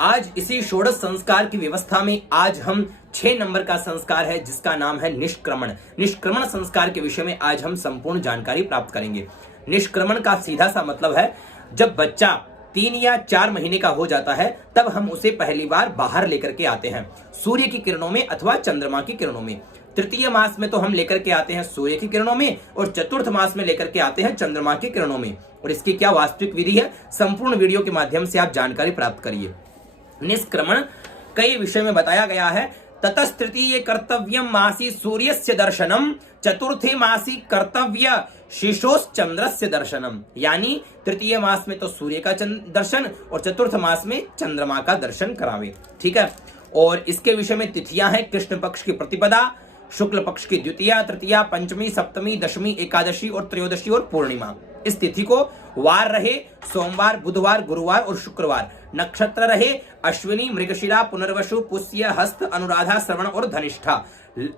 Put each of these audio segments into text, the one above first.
आज इसी षोडश संस्कार की व्यवस्था में आज हम 6 नंबर का संस्कार है जिसका नाम है निष्क्रमण। निष्क्रमण संस्कार के विषय में आज हम संपूर्ण जानकारी प्राप्त करेंगे। निष्क्रमण का सीधा सा मतलब है जब बच्चा 3 या 4 महीने का हो जाता है तब हम उसे पहली बार बाहर लेकर के आते हैं, सूर्य की किरणों में अथवा चंद्रमा की किरणों में। तृतीय मास में तो हम लेकर के आते हैं सूर्य की किरणों में और चतुर्थ मास में लेकर के आते हैं चंद्रमा की किरणों में। और इसकी क्या वास्तविक विधि है, संपूर्ण वीडियो के माध्यम से आप जानकारी प्राप्त करिए। निष्क्रमण कई विषय में बताया गया है। ततस्तृतीय कर्तव्यम मासी सूर्यस्य दर्शनम, चतुर्थे मासी कर्तव्य शिशोश्चंद्रस्य दर्शनम। यानी तृतीय मास में तो सूर्य का दर्शन और चतुर्थ मास में चंद्रमा का दर्शन करावे। ठीक है। और इसके विषय में तिथियां हैं कृष्ण पक्ष की प्रतिपदा, शुक्ल पक्ष की द्वितीया, तृतीया, पंचमी, सप्तमी, दशमी, एकादशी और त्रयोदशी और पूर्णिमा। इस तिथि को वार रहे सोमवार, बुधवार, गुरुवार और शुक्रवार। नक्षत्र रहे अश्विनी, मृगशिरा, पुनर्वसु, पुष्य, हस्त, अनुराधा, श्रवण और धनिष्ठा।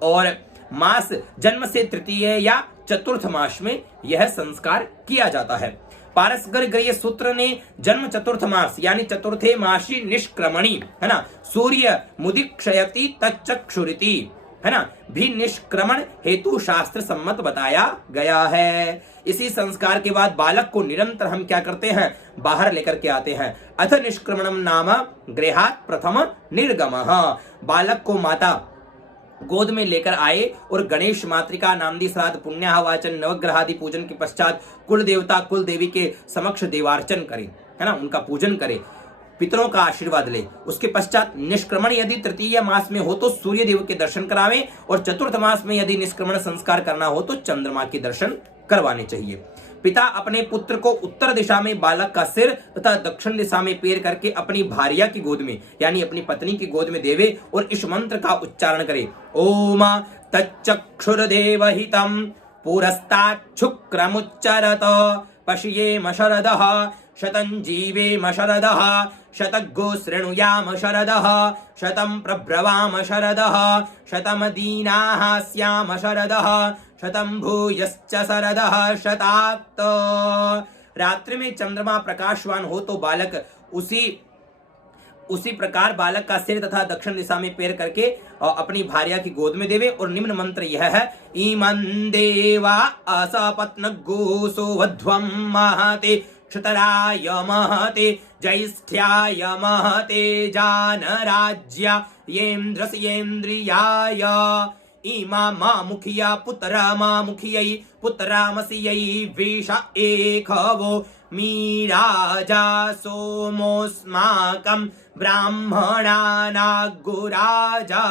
और मास जन्म से तृतीय या चतुर्थ मास में यह संस्कार किया जाता है। पारस्कर गृह सूत्र ने जन्म चतुर्थ मास यानी चतुर्थे मासी निष्क्रमणी, है ना, सूर्य मुदिक्षयति तच्चक्षुरिति, है ना, भी निष्क्रमण हेतु शास्त्र सम्मत बताया गया है। इसी संस्कार के बाद बालक को निरंतर हम क्या करते हैं, बाहर लेकर के आते हैं। अथ निष्क्रमणम नाम गृहात् प्रथम निर्गमः। बालक को माता गोद में लेकर आए और गणेश मातृका नामदी श्राद्ध पुण्याह वाचन नवग्रहादि पूजन के पश्चात कुल देवता कुल देवी के समक्ष देवार्चन करे, है ना, उनका पूजन करे, पितरों का आशीर्वाद ले। उसके पश्चात निष्क्रमण यदि तृतीय मास में हो तो सूर्य देव के दर्शन करावे और चतुर्थ मास में यदि निष्क्रमण संस्कार करना हो तो चंद्रमा के दर्शन करवाने चाहिए। पिता अपने पुत्र को उत्तर दिशा में बालक का सिर तथा दक्षिण दिशा में पैर करके अपनी भार्या की गोद में यानी अपनी पत्नी की गोद में देवे और इस मंत्र का उच्चारण करे। ओम तच्चक्षुर्देवहितं पुरस्ताच्छुक्रमुच्चरत पश्येम शरदः शतं जीवेम शरदः शतग्गो शृणुयाम शरदः शतं प्रब्रवाम शरदः शतं दीनाः स्याम शरदः शतं भूयश्च शरदः शतात्। रात्रि में चंद्रमा प्रकाशवान हो तो बालक उसी प्रकार बालक का सिर तथा दक्षिण दिशा में पैर करके अपनी भार्या की गोद में देवे। और निम्न मंत्र यह है, ईमं देवा असपत्नग्गो सुवध्वं महते क्षतराय महते ज्येष्ठ्याय महते जानराज्यायेन्द्रस्येन्द्रियाय इमा मा मुखिया पुत्रा मा मुखियै पुत्रामसियै वेश एकवो मीराजा सोमोस्माकं ब्राह्मणानागुराजा।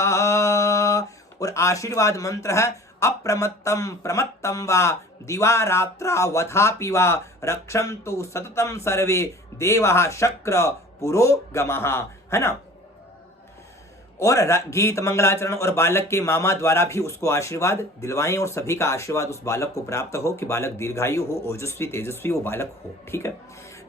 और आशीर्वाद मंत्र है, अप्रमत्तम प्रमत्तम वा दिवारात्रा वथापि वा रक्षन्तु सततम सर्वे देवः शक्र पुरोगमः, है ना। और गीत मंगलाचरण और बालक के मामा द्वारा भी उसको आशीर्वाद दिलवाएं और सभी का आशीर्वाद उस बालक को प्राप्त हो कि बालक दीर्घायु हो, ओजस्वी तेजस्वी वो बालक हो। ठीक है।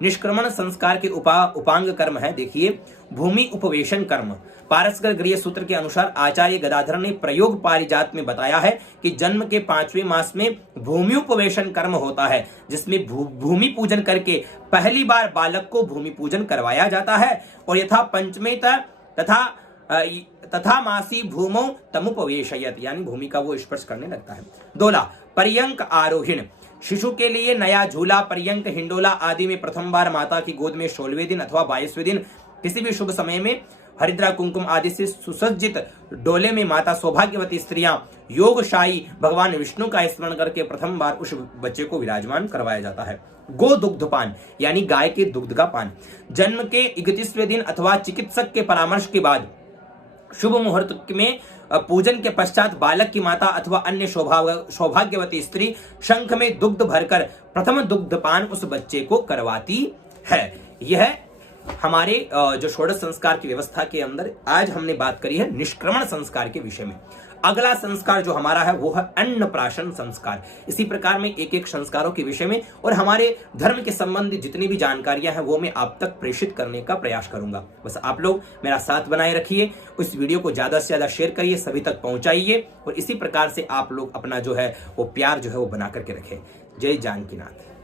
निष्क्रमण संस्कार के उपांग कर्म है, देखिए, भूमि उपवेशन कर्म। पारस्कर गृह सूत्र के अनुसार आचार्य गदाधर ने प्रयोग पारिजात में बताया है कि जन्म के 5वें मास में भूमि उपवेशन कर्म होता है, जिसमें भूमि पूजन करके पहली बार बालक को भूमि पूजन करवाया जाता है। और यथा पंचमे तथा मासी भूमौ तमुपवेशयत, यानी भूमि का वो स्पर्श करने लगता है। दोला पर्यंक आरोहण, शिशु के लिए नया झूला, पर्यंक, हिंडोला आदि में प्रथम बार माता की गोद में 16वें दिन अथवा 22वें दिन किसी भी शुभ समय में हरिद्रा कुंकुम आदि से सुसज्जित डोले में माता सौभाग्यवती स्त्रियां योगशाही भगवान विष्णु का स्मरण करके प्रथम बार उस बच्चे को विराजमान करवाया जाता है। गो दुग्धपान यानी गाय के दुग्ध का पान, जन्म के 31वें दिन अथवा चिकित्सक के परामर्श के बाद शुभ मुहूर्त में पूजन के पश्चात बालक की माता अथवा अन्य सौभाग्यवती स्त्री शंख में दुग्ध भरकर प्रथम दुग्धपान उस बच्चे को करवाती है। यह हमारे जो षोडश संस्कार की व्यवस्था के अंदर आज हमने बात करी है निष्क्रमण संस्कार के विषय में। अगला संस्कार जो हमारा है वो है अन्नप्राशन संस्कार। इसी प्रकार में एक एक संस्कारों के विषय में और हमारे धर्म के संबंधित जितनी भी जानकारियां हैं वो मैं आप तक प्रेषित करने का प्रयास करूंगा। बस आप लोग मेरा साथ बनाए रखिए, इस वीडियो को ज्यादा से ज्यादा शेयर करिए, सभी तक पहुंचाइए और इसी प्रकार से आप लोग अपना जो है वो प्यार जो है वो बना करके रखें। जय जानकीनाथ।